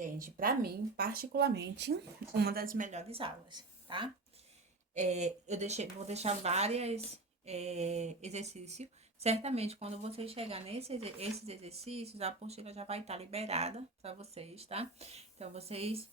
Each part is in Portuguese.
Gente, pra mim, particularmente, uma das melhores aulas, tá? Vou deixar vários exercícios. Certamente, quando você chegar esses exercícios, a apostila já vai estar liberada para vocês, tá? Então, vocês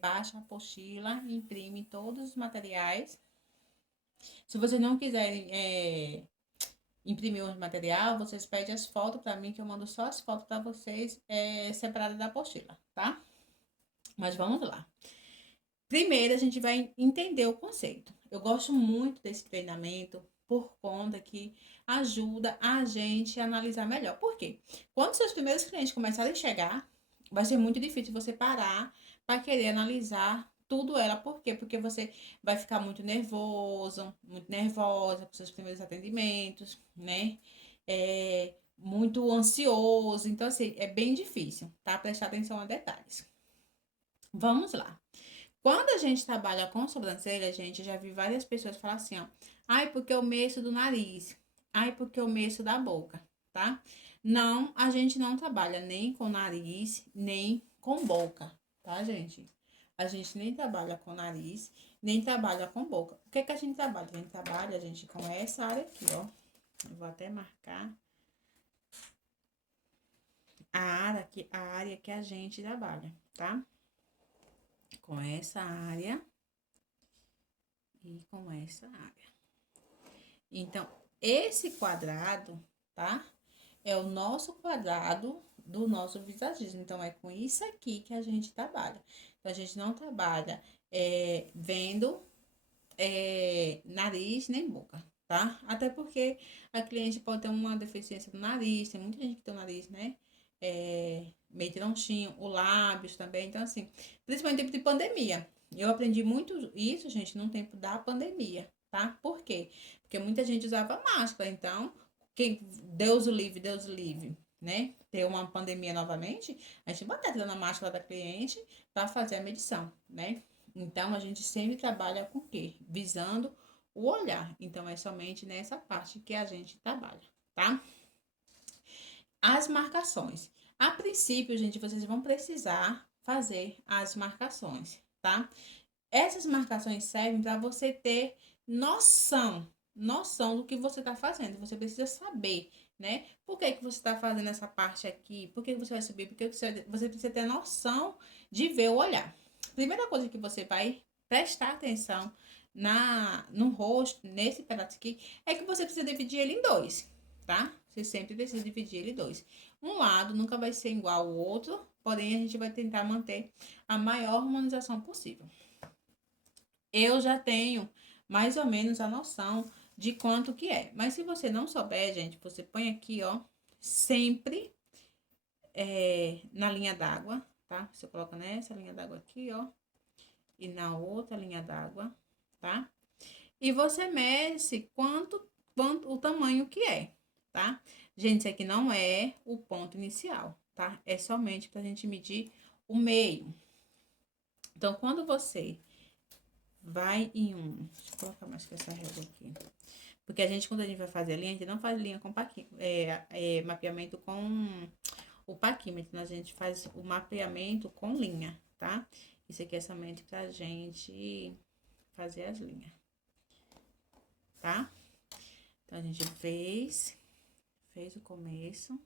baixam a apostila, imprimem todos os materiais. Se vocês não quiserem imprimir o material, vocês pedem as fotos para mim, que eu mando só as fotos para vocês separadas da apostila, tá? Mas vamos lá. Primeiro, a gente vai entender o conceito. Eu gosto muito desse treinamento por conta que ajuda a gente a analisar melhor. Por quê? Quando seus primeiros clientes começarem a chegar, vai ser muito difícil você parar para querer analisar tudo ela. Por quê? Porque você vai ficar muito nervoso, muito nervosa com seus primeiros atendimentos, né? Muito ansioso. Então, assim, é bem difícil, tá? Prestar atenção a detalhes. Vamos lá. Quando a gente trabalha com sobrancelha, gente, eu já vi várias pessoas falar assim, ó. Ai, porque eu mexo do nariz. Ai, porque eu mexo da boca, tá? Não, a gente não trabalha nem com nariz, nem com boca, tá, gente? A gente nem trabalha com nariz, nem trabalha com boca. O que que a gente trabalha? A gente trabalha, gente, com essa área aqui, ó. Eu vou até marcar a área que a gente trabalha, tá? Com essa área e com essa área. Então, esse quadrado, tá? É o nosso quadrado do nosso visagismo. Então, é com isso aqui que a gente trabalha. Então, a gente não trabalha vendo nariz nem boca, tá? Até porque a cliente pode ter uma deficiência do nariz, tem muita gente que tem o nariz, né? Meio tronchinho, o lábios também. Então, assim, principalmente em tempo de pandemia. Eu aprendi muito isso, gente, no tempo da pandemia, tá? Por quê? Porque muita gente usava máscara, então, Deus o livre, né? Ter uma pandemia novamente, a gente vai estar tirando a máscara da cliente para fazer a medição, né? Então, a gente sempre trabalha com o quê? Visando o olhar. Então, é somente nessa parte que a gente trabalha, tá? As marcações. A princípio, gente, vocês vão precisar fazer as marcações, tá? Essas marcações servem para você ter noção do que você está fazendo. Você precisa saber, né? Por que que você está fazendo essa parte aqui? Por que que você vai subir? Por que que você precisa ter noção de ver o olhar. Primeira coisa que você vai prestar atenção no rosto, nesse pedaço aqui, é que você precisa dividir ele em dois, tá? Você sempre precisa dividir ele em dois. Um lado nunca vai ser igual ao outro, porém a gente vai tentar manter a maior harmonização possível. Eu já tenho mais ou menos a noção de quanto que é. Mas se você não souber, gente, você põe aqui, ó, sempre na linha d'água, tá? Você coloca nessa linha d'água aqui, ó, e na outra linha d'água, tá? E você mexe quanto o tamanho que é, tá? Gente, isso aqui não é o ponto inicial, tá? É somente pra gente medir o meio. Então, quando você vai em um... Deixa eu colocar mais que essa régua aqui. Porque quando a gente vai fazer a linha, a gente não faz linha com mapeamento com o paquímetro. A gente faz o mapeamento com linha, tá? Isso aqui é somente pra gente fazer as linhas, tá? Então, a gente fez o começo,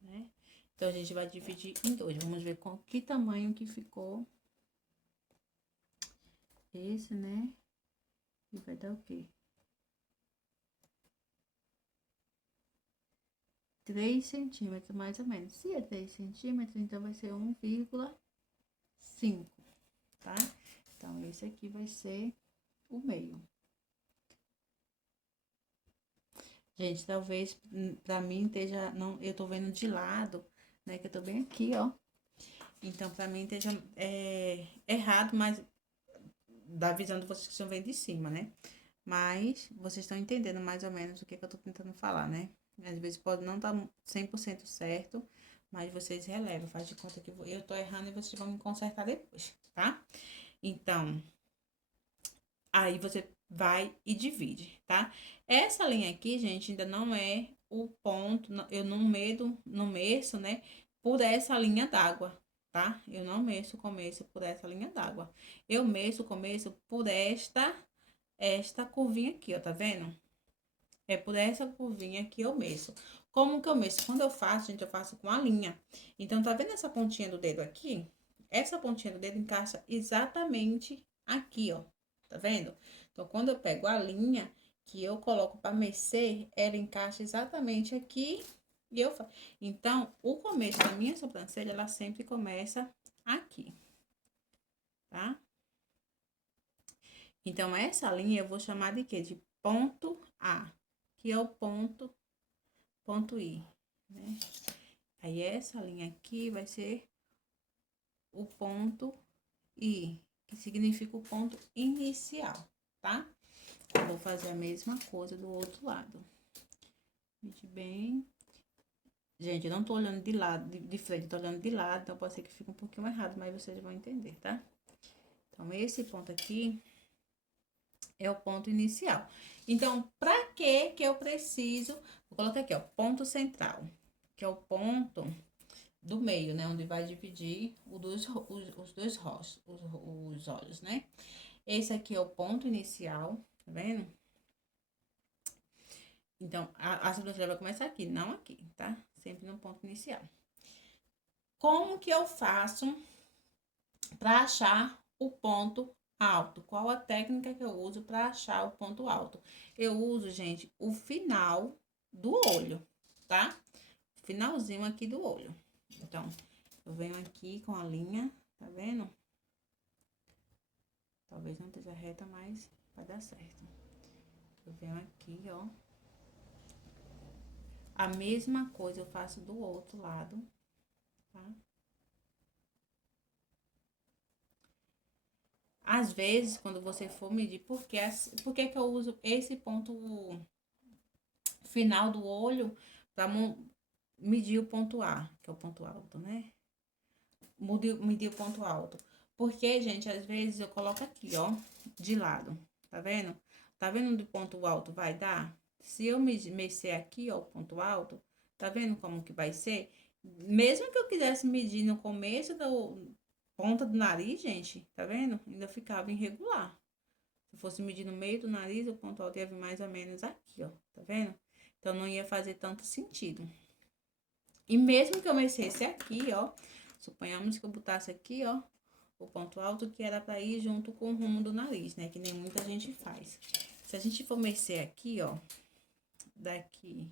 né? Então, a gente vai dividir em dois. Vamos ver com que tamanho que ficou esse, né? E vai dar o quê? 3 centímetros, mais ou menos. Se é 3 centímetros, então vai ser 1,5, tá? Então, esse aqui vai ser o meio. Gente, talvez pra mim esteja... Não, eu tô vendo de lado, né? Que eu tô bem aqui, ó. Então, pra mim esteja errado, mas da visão de vocês que estão vendo de cima, né? Mas vocês estão entendendo mais ou menos o que eu tô tentando falar, né? Às vezes pode não estar 100% certo, mas vocês relevam, faz de conta que eu tô errando e vocês vão me consertar depois, tá? Então, aí você vai e divide, tá? Essa linha aqui, gente, ainda não é o ponto, eu não meço, né? Por essa linha d'água, tá? Eu não mexo o começo por essa linha d'água. Eu mexo o começo por esta curvinha aqui, ó, tá vendo? É por essa curvinha que eu mexo. Como que eu mexo? Quando eu faço, gente, eu faço com a linha. Então, tá vendo essa pontinha do dedo aqui? Essa pontinha do dedo encaixa exatamente aqui, ó. Tá vendo? Então, quando eu pego a linha que eu coloco para mexer, ela encaixa exatamente aqui e eu faço. Então, o começo da minha sobrancelha, ela sempre começa aqui, tá? Então, essa linha eu vou chamar de quê? De ponto A, que é o ponto I, né? Aí, essa linha aqui vai ser o ponto I, que significa o ponto inicial, tá? Eu vou fazer a mesma coisa do outro lado. Gente, bem... Gente, eu não tô olhando de lado, de frente, tô olhando de lado, então pode ser que fique um pouquinho errado, mas vocês vão entender, tá? Então, esse ponto aqui é o ponto inicial. Então, pra que eu preciso... Vou colocar aqui, ó, ponto central, que é o ponto do meio, né? Onde vai dividir os dois rostos, os olhos, né? Esse aqui é o ponto inicial, tá vendo? Então, a sobrancelha vai começar aqui, não aqui, tá? Sempre no ponto inicial. Como que eu faço para achar o ponto alto? Qual a técnica que eu uso para achar o ponto alto? Eu uso, gente, o final do olho, tá? Finalzinho aqui do olho. Então, eu venho aqui com a linha, tá vendo? Talvez não esteja reta, mas vai dar certo. Eu venho aqui, ó. A mesma coisa eu faço do outro lado, tá? Às vezes, quando você for medir, por que que eu uso esse ponto final do olho para medir o ponto A, que é o ponto alto, né? Medir o ponto alto. Porque, gente, às vezes eu coloco aqui, ó, de lado, tá vendo? Tá vendo onde o ponto alto vai dar? Se eu mexer aqui, ó, o ponto alto, tá vendo como que vai ser? Mesmo que eu quisesse medir no começo da ponta do nariz, gente, tá vendo? Ainda ficava irregular. Se fosse medir no meio do nariz, o ponto alto ia vir mais ou menos aqui, ó, tá vendo? Então, não ia fazer tanto sentido. E mesmo que eu mexesse aqui, ó, suponhamos que eu botasse aqui, ó, o ponto alto que era para ir junto com o rumo do nariz, né? Que nem muita gente faz. Se a gente for mexer aqui, ó, daqui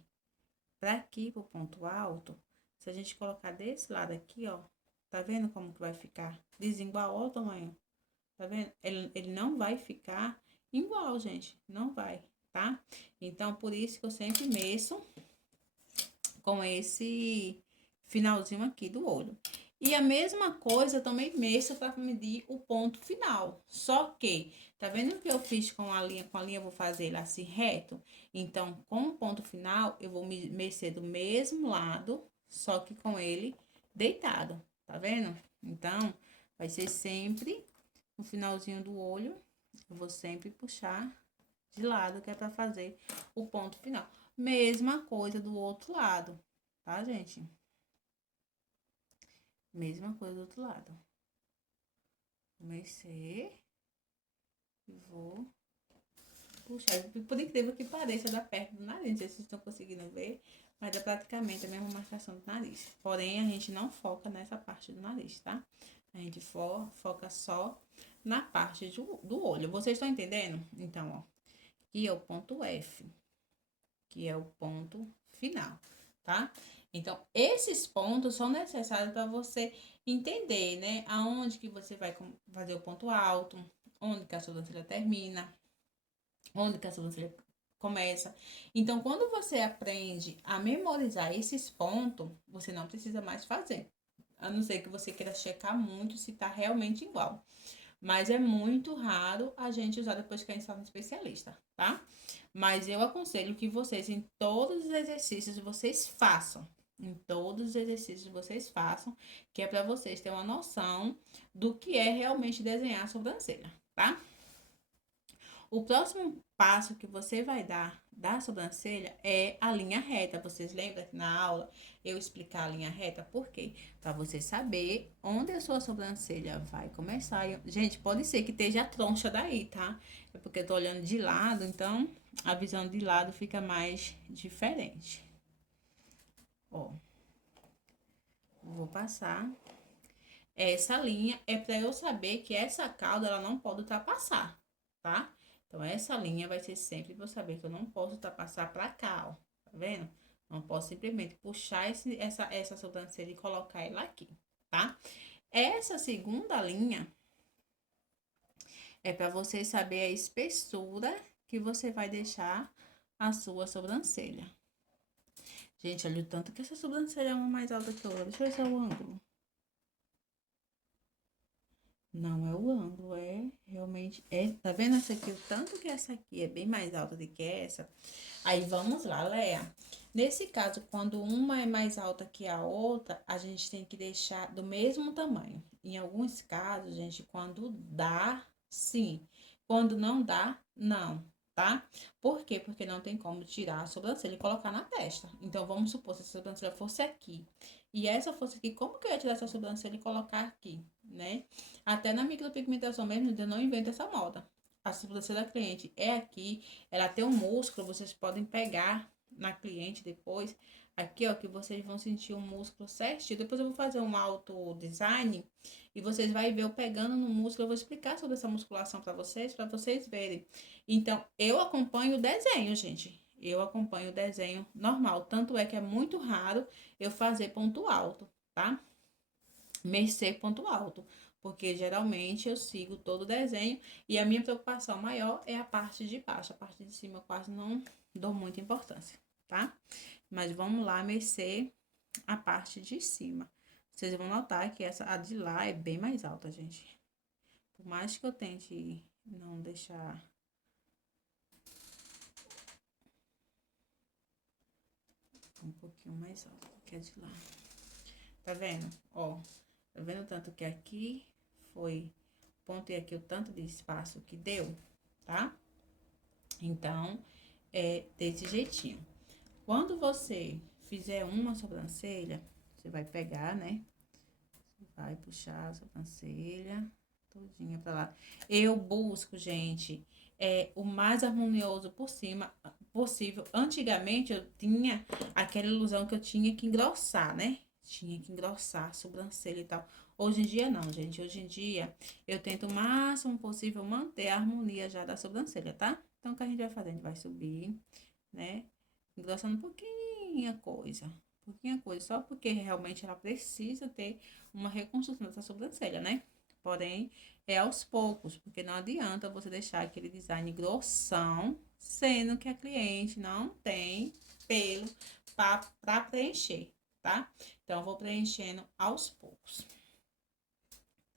para aqui pro ponto alto, se a gente colocar desse lado aqui, ó, tá vendo como que vai ficar? Desigual, ó o tamanho. Tá vendo? Ele não vai ficar igual, gente. Não vai, tá? Então, por isso que eu sempre mexo com esse finalzinho aqui do olho. E a mesma coisa eu também mexo para medir o ponto final. Só que, tá vendo que eu fiz com a linha? Com a linha eu vou fazer ele assim reto. Então, com o ponto final, eu vou mexer do mesmo lado, só que com ele deitado. Tá vendo? Então, vai ser sempre no finalzinho do olho. Eu vou sempre puxar de lado, que é para fazer o ponto final. Mesma coisa do outro lado, tá, gente? Mesma coisa do outro lado. Comecei e vou puxar. Por incrível que pareça, dá perto do nariz. Não sei se vocês estão conseguindo ver, mas é praticamente a mesma marcação do nariz. Porém, a gente não foca nessa parte do nariz, tá? A gente foca só na parte do olho. Vocês estão entendendo? Então, ó, aqui é o ponto F, que é o ponto final, tá? Então, esses pontos são necessários para você entender, né? Aonde que você vai fazer o ponto alto, onde que a sobrancelha termina, onde que a sobrancelha começa. Então, quando você aprende a memorizar esses pontos, você não precisa mais fazer. A não ser que você queira checar muito se tá realmente igual. Mas é muito raro a gente usar depois que a gente está no especialista, tá? Mas eu aconselho que vocês, em todos os exercícios, vocês façam. Em todos os exercícios vocês façam, que é para vocês terem uma noção do que é realmente desenhar a sobrancelha, tá? O próximo passo que você vai dar da sobrancelha é a linha reta. Vocês lembram que na aula eu explicar a linha reta? Por quê? Para você saber onde a sua sobrancelha vai começar. Gente, pode ser que esteja a troncha daí, tá? É porque eu tô olhando de lado, então a visão de lado fica mais diferente. Ó, vou passar. Essa linha é para eu saber que essa cauda ela não pode ultrapassar, tá? Então, essa linha vai ser sempre para eu saber que eu não posso ultrapassar para cá, ó. Tá vendo? Não posso simplesmente puxar essa sobrancelha e colocar ela aqui, tá? Essa segunda linha é para você saber a espessura que você vai deixar a sua sobrancelha. Gente, olha o tanto que essa sobrancelha é uma mais alta que a outra. Deixa eu ver se é o ângulo. Não é o ângulo, é realmente. Tá vendo essa aqui? O tanto que essa aqui é bem mais alta do que essa. Aí vamos lá, Léa. Nesse caso, quando uma é mais alta que a outra, a gente tem que deixar do mesmo tamanho. Em alguns casos, gente, quando dá, sim. Quando não dá, não, tá? Por quê? Porque não tem como tirar a sobrancelha e colocar na testa. Então, vamos supor, se a sobrancelha fosse aqui e essa fosse aqui, como que eu ia tirar essa sobrancelha e colocar aqui, né? Até na micropigmentação mesmo, eu não invento essa moda. A sobrancelha da cliente é aqui, ela tem um músculo, vocês podem pegar na cliente depois. Aqui, ó, que vocês vão sentir um músculo certinho. Depois eu vou fazer um auto design e vocês vão ver eu pegando no músculo. Eu vou explicar sobre essa musculação para vocês verem. Então, eu acompanho o desenho, gente. Eu acompanho o desenho normal. Tanto é que é muito raro eu fazer ponto alto, tá? Mercê ponto alto, porque geralmente eu sigo todo o desenho e a minha preocupação maior é a parte de baixo, a parte de cima eu quase não dou muita importância, tá? Mas vamos lá, mercê a parte de cima. Vocês vão notar que essa a de lá é bem mais alta, gente. Por mais que eu tente não deixar um pouquinho mais alta que a de lá. Tá vendo? Ó, tá vendo tanto que aqui foi ponto e aqui o tanto de espaço que deu, tá? Então, é desse jeitinho. Quando você fizer uma sobrancelha, você vai pegar, né? Você vai puxar a sobrancelha todinha pra lá. Eu busco, gente, o mais harmonioso por cima possível. Antigamente, eu tinha aquela ilusão que eu tinha que engrossar, né? Tinha que engrossar a sobrancelha e tal. Hoje em dia, não, gente. Hoje em dia, eu tento o máximo possível manter a harmonia já da sobrancelha, tá? Então, o que a gente vai fazer? A gente vai subir, né? Engrossando um pouquinho a coisa. Pouquinha coisa. Só porque realmente ela precisa ter uma reconstrução dessa sobrancelha, né? Porém, é aos poucos, porque não adianta você deixar aquele design grossão, sendo que a cliente não tem pelo para preencher, tá? Então, eu vou preenchendo aos poucos.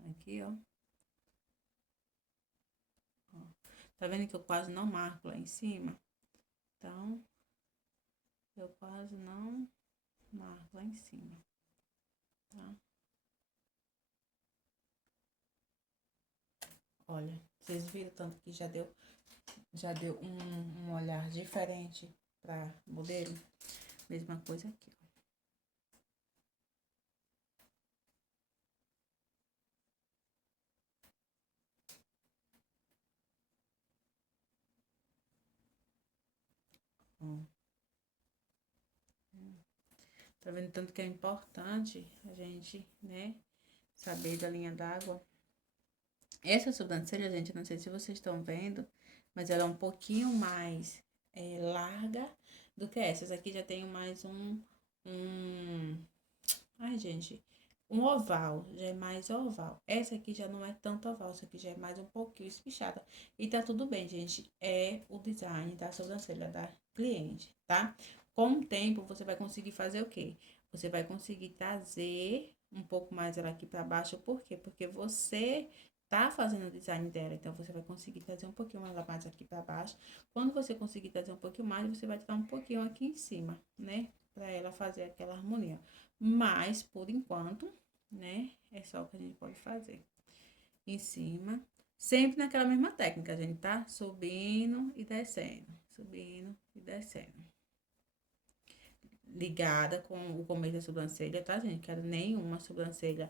Aqui, ó. Tá vendo que eu quase não marco lá em cima? Então, eu quase não marco lá em cima, tá? Olha, vocês viram tanto que já deu um olhar diferente para modelo? Mesma coisa aqui, ó. Tá vendo tanto que é importante a gente, né, saber da linha d'água. Essa sobrancelha, gente, não sei se vocês estão vendo, mas ela é um pouquinho mais larga do que essa. Essa aqui já tem mais ai, gente, um oval, já é mais oval. Essa aqui já não é tanto oval, essa aqui já é mais um pouquinho espichada. E tá tudo bem, gente, é o design da sobrancelha da cliente, tá? Com o tempo, você vai conseguir fazer o quê? Você vai conseguir trazer um pouco mais ela aqui pra baixo, por quê? Porque você tá fazendo o design dela, então você vai conseguir trazer um pouquinho mais aqui pra baixo. Quando você conseguir trazer um pouquinho mais, você vai tirar um pouquinho aqui em cima, né? Pra ela fazer aquela harmonia. Mas, por enquanto, né, é só o que a gente pode fazer. Em cima, Sempre naquela mesma técnica, gente, tá? Subindo e descendo, subindo e descendo. Ligada com o começo da sobrancelha, tá, gente? Quero nenhuma sobrancelha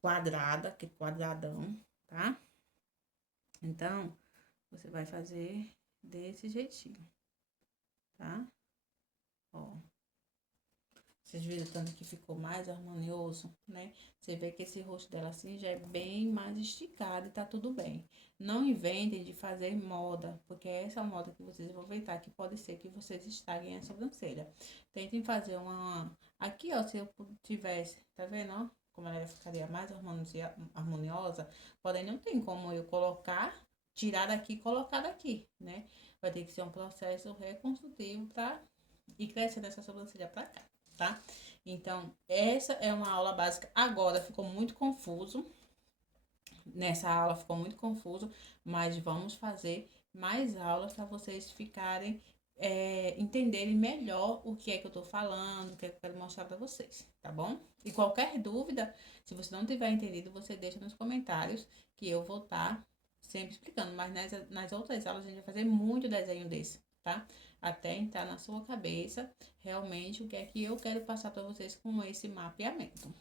quadrada, que quadradão, tá? Então, você vai fazer desse jeitinho, tá? Ó. Vocês viram tanto que ficou mais harmonioso, né? Você vê que esse rosto dela assim já é bem mais esticado e tá tudo bem. Não inventem de fazer moda, porque é essa moda que vocês vão inventar, que pode ser que vocês estraguem a sobrancelha. Tentem fazer uma... Aqui, ó, se eu tivesse, tá vendo, ó? Como ela ficaria mais harmoniosa, porém não tem como eu colocar, tirar daqui e colocar daqui, né? Vai ter que ser um processo reconstrutivo para ir crescendo essa sobrancelha pra cá, tá? Então, essa é uma aula básica. Agora ficou muito confuso. Nessa aula ficou muito confuso, mas vamos fazer mais aulas para vocês ficarem, entenderem melhor o que é que eu tô falando, o que é que eu quero mostrar para vocês, tá bom? E qualquer dúvida, se você não tiver entendido, você deixa nos comentários que eu vou estar sempre explicando. Mas nas outras aulas a gente vai fazer muito desenho desse, tá? Até entrar na sua cabeça realmente o que é que eu quero passar para vocês com esse mapeamento.